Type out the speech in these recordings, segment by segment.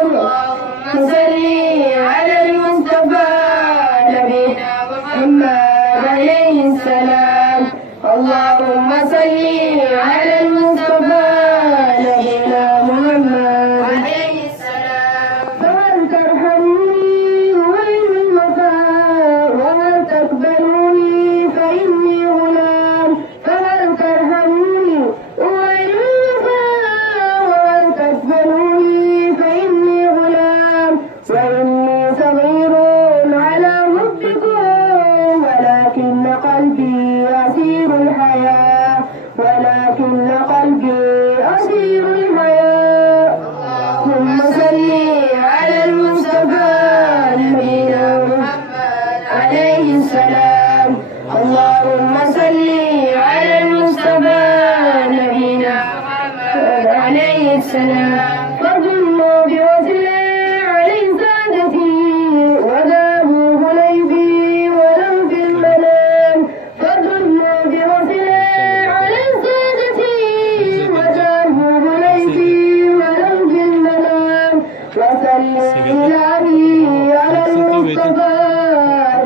اللهم صل على المصطفى نبينا محمد عليه السلام. اللهم صل على المصطفى نبينا محمد عليه السلام. فهل ترحمني وين الوفاء وهل تقبلوني فإني غلام. فهل ترحمني وين الوفاء وهل تقبلوني فإني غلام. وإني صغير على حبكم ولكن قلبي أسير الحياة. ولكن قلبي أسير الحياة. اللهم صل على المصطفى نبينا محمد عليه السلام. اللهم صل على المصطفى نبينا محمد عليه السلام. فظلوا بوصله عليه سادتي وذابوا غليبي ولو في المنام. فظلوا بوصله عليه سادتي وذابوا غليبي ولو في المنام. وسلم إلهي على المصطفى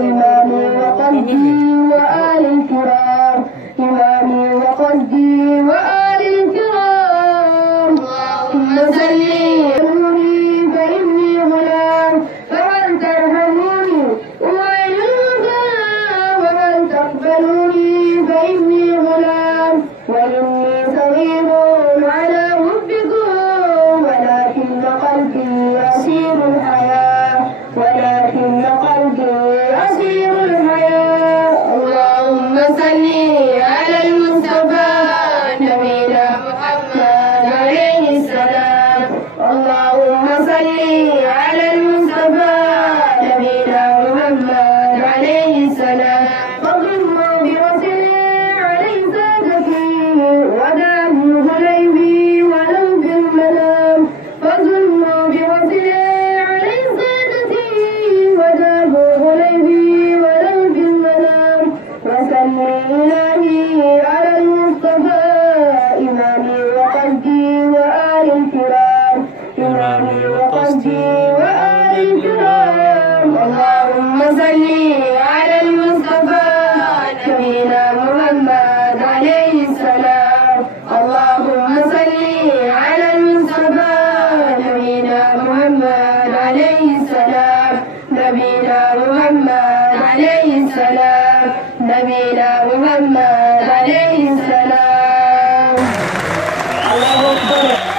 إمامي وقلبي وآل الكرام. إمامي وقلبي وآل الكرام. اللهم صل علي فإني غلام. فهل ترحموني وإن الوفاء وهل تقبلوني فإني غلام. وإني صغير على حبكم ولكن قلبي أسير الحياة. ولكن قلبي أسير الحياة. اللهم صل على المصطفى نبينا محمد عليه السلام. اللهم صل على المصطفى نبينا محمد عليه السلام. فظلوا بوصله عليه سادتي وداموا غليبي ولو في المنام. فظلوا بوصله عليه سادتي وداموا غليبي ولو في المنام. وسلم إلهي على المصطفى إمامي وقلبي وآل الكرام. إمامي وقلبي وآل الكرام. اللهم صل على المصطفى نبينا محمد عليه السلام. اللهم صل على المصطفى نبينا محمد عليه السلام. نبينا محمد عليه السلام. نبينا محمد عليه السلام. الله أكبر.